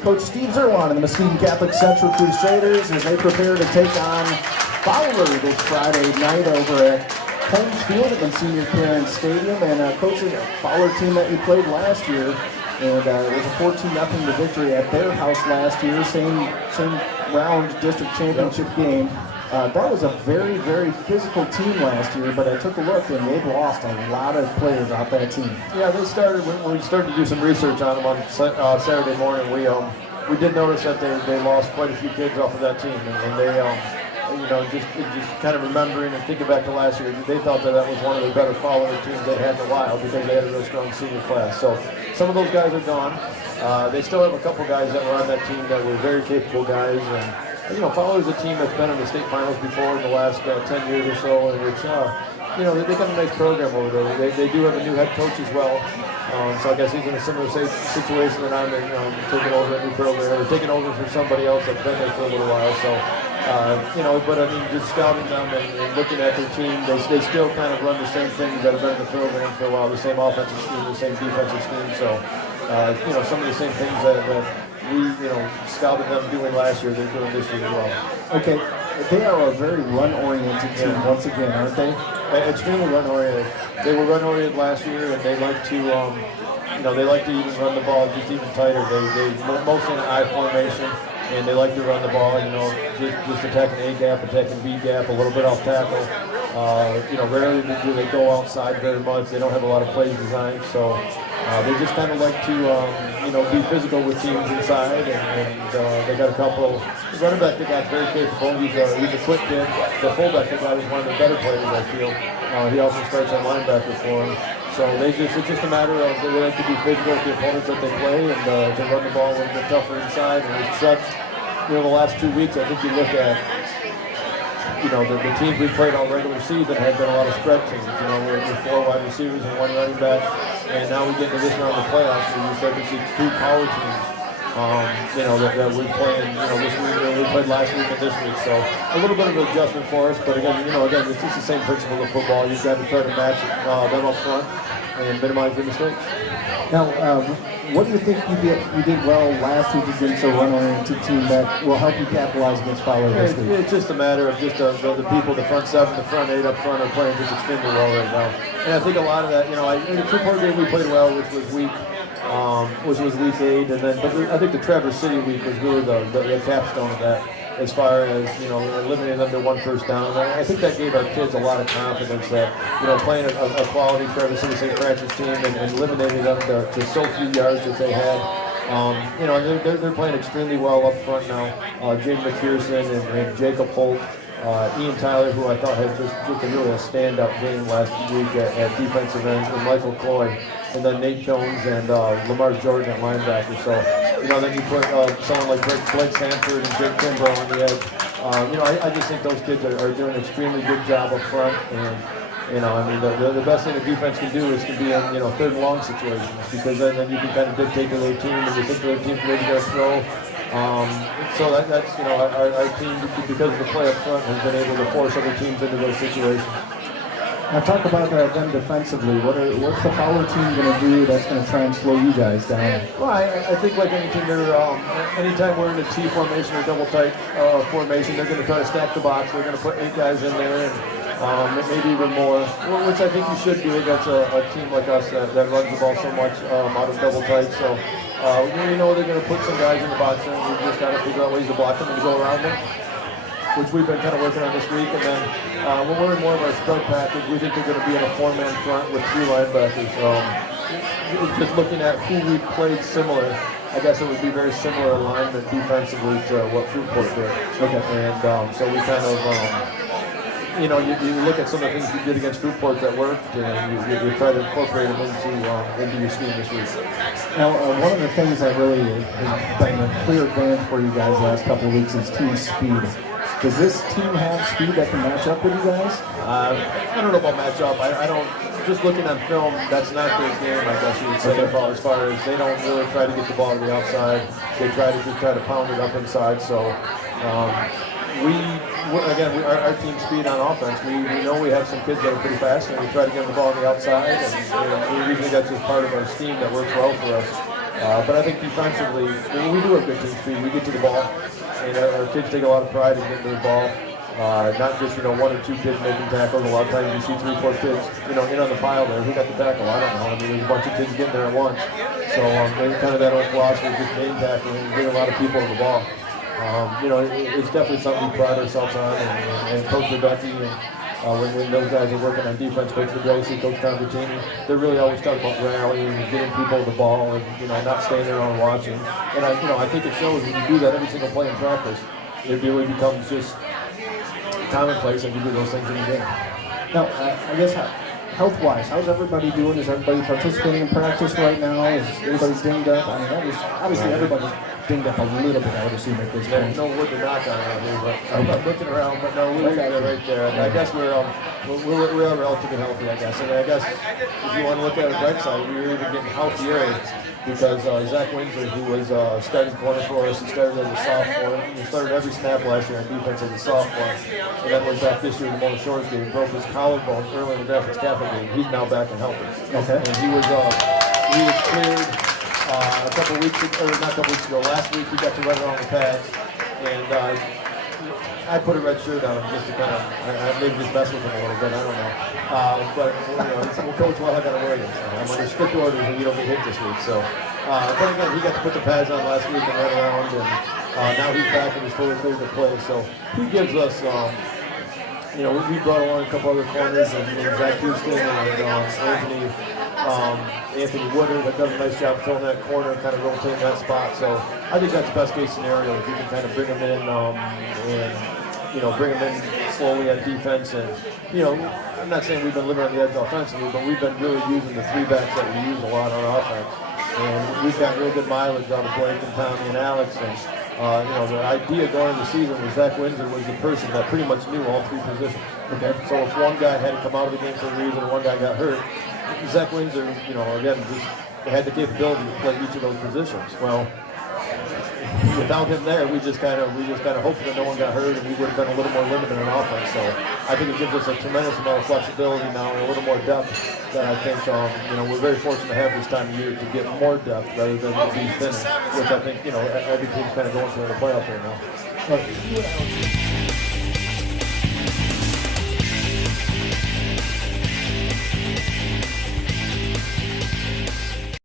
Coach Steve Zerwan and the Muskegon Catholic Central Crusaders as they prepare to take on Fowler this Friday night over at Holmes Field at Monsignor Karen Stadium. And Coach, is a Fowler team that you played last year, and it was a 14-0 victory at their house last year, same round district championship game. That was a very, very physical team last year, but I took a look and they've lost a lot of players off that team. Yeah, they started, when we started to do some research on them on Saturday morning, we did notice that they lost quite a few kids off of that team, and they, just kind of remembering and thinking back to last year, they thought that was one of the better Fowler teams they'd had in a while because they had a real strong senior class. So some of those guys are gone. They still have a couple guys that were on that team that were very capable guys, and Fowler's a team that's been in the state finals before in the last 10 years or so, and it's, they got a nice program over there. They do have a new head coach as well, so I guess he's in a similar situation that I'm in, taking over a new program, or taking over for somebody else that's been there for a little while. So, but I mean, just scouting them and looking at their team, they still kind of run the same things that have been in the program for a while, the same offensive scheme, the same defensive scheme. So, some of the same things that we, scouted them doing last year, they're doing this year as well. Okay, they are a very run-oriented team once again, aren't they? Extremely run-oriented. They were run-oriented last year, and they like to, they like to even run the ball just even tighter. They mostly in an I formation, and they like to run the ball, just attacking A gap, attacking B gap, a little bit off tackle. Rarely do they go outside very much. They don't have a lot of plays designed, so they just kind of like to, be physical with teams inside, and they got a couple. The running back they got very capable. He's a quick kid. The fullback they got is one of the better players, I feel. He also starts on linebacker for him. So it's just a matter of they like to be physical with the opponents that they play, and to run the ball a little bit tougher inside. And it's such, the last 2 weeks, I think you look at, the teams we played all regular season had been a lot of spread teams. With 4 wide receivers and 1 running back, and now we get into this round of playoffs where you start to see 2 power teams. That we're playing, this week, we played last week and this week, so a little bit of an adjustment for us, but again, it's just the same principle of football. You've got to try to match them up front and minimize their mistakes. Now, what do you think you did well last week against a run-oriented team that will help you capitalize against Fowler this week? It's just a matter of just the people, the front 7, the front 8 up front are playing just extremely well right now. And I think a lot of that, in the two-part game we played well, which was week 8, and then I think the Traverse City week was really the capstone of that, as far as eliminating them to 1 first down. And I think that gave our kids a lot of confidence that playing a quality Traverse City St. Francis team and eliminating them to so few yards that they had. They're playing extremely well up front now. James McPherson and Jacob Holt. Ian Tyler, who I thought had just really a standout game last week at defensive end, and Michael Coy, and then Nate Jones and Lamar Jordan at linebacker. So, then you put someone like Blake Sanford and Jake Kimbrough on the edge. I just think those kids are doing an extremely good job up front. And, the best thing the defense can do is be in, 3rd and long situations, because then you can kind of dictate to their team, and you think their team's maybe going to throw. So that's our team, because of the play up front, has been able to force other teams into those situations. Now talk about them defensively. What's the Fowler team going to do that's going to try and slow you guys down? Well, I think like any team, anytime we're in a T formation or double tight formation, they're going to try to stack the box. They're going to put 8 guys in there, and maybe even more, which I think you should do against a team like us that runs the ball so much out of double tight. So we know they're going to put some guys in the box, and we've just got to figure out ways to block them and to go around them, which we've been kind of working on this week. And then when we're in more of our spread package, we think they're going to be in a 4-man front with 3 linebackers. Just looking at who we played similar, I guess it would be very similar alignment defensively to what Fruitport did. Okay. And so we kind of, you look at some of the things we did against Fruitport that worked, and you try to incorporate them into your scheme this week. Now, one of the things that really has been a clear advantage for you guys the last couple of weeks is team speed. Does this team have speed that can match up with you guys? I don't know about match up. I don't. Just looking on film, that's not their game, I guess you would say. Okay. As far as they don't really try to get the ball to the outside, they try to pound it up inside. So our team speed on offense. We know we have some kids that are pretty fast, and we try to get the ball on the outside, and we usually that's just part of our scheme that works well for us. But I think defensively, we do have good team speed. We get to the ball, and our kids take a lot of pride in getting to the ball. Not just, one or two kids making tackles. A lot of times you see 3 or 4 kids, in on the pile there. Who got the tackle? I don't know. I mean, there's a bunch of kids getting there at once. So there's kind of that old philosophy of just main tackling and getting a lot of people on the ball. It's definitely something we pride ourselves on. And Coach Rebecki and when those guys are working on defense, Coach DeGracy, Coach Convertini, they're really always talking about rallying and getting people the ball and, not staying there on watching. And I think it shows when you do that every single play in practice, it really becomes just commonplace and you do those things in the game. Now, I guess health-wise, how's everybody doing? Is everybody participating in practice right now? Is everybody dinged up? I mean, obviously everybody's dinged up a little bit, I would assume, at this point. There's no wood to knock on out here, but I'm looking around, but no, we're right there. And I guess we're relatively healthy, I guess. And I guess if you want to look at the bright side, we were even getting healthier because Zach Windsor, who was starting corner for us, he started as a sophomore. He started every snap last year on defense as a sophomore. And then was back this year in the Mona Shores game, broke his collarbone early in the Graphics Catholic game. He's now back and healthy. Okay. And he was cleared a couple weeks ago, or not a couple weeks ago, last week he got to run around the pads. And I put a red shirt on him just to kind of, maybe just mess with him a little bit, I don't know. But, well, Coach, well, I got to wear this. I'm under strict orders and you don't get hit this week. So, but again, he got to put the pads on last week and run around, and now he's back and he's fully cleared to play. So he gives us, we brought along a couple other corners, and Zach Houston and Anthony Woodard that does a nice job filling that corner, kind of rotating that spot. So I think that's the best case scenario if you can kind of bring them in and bring them in slowly on defense. And I'm not saying we've been living on the edge offensively, but we've been really using the 3-backs that we use a lot on offense. And we've got real good mileage out of Blake and Tommy and Alex. And the idea going into the season was Zach Windsor was the person that pretty much knew all 3 positions. Okay, so if one guy had to come out of the game for a reason and one guy got hurt, Zach Windsor, again, just had the capability to play each of those positions. Well, without him there, we just kind of hoped that no one got hurt, and we would have been a little more limited on offense. So I think it gives us a tremendous amount of flexibility now and a little more depth that I think we're very fortunate to have this time of year to get more depth rather than to be thinner, which I think every team's kind of going through in the playoffs right now.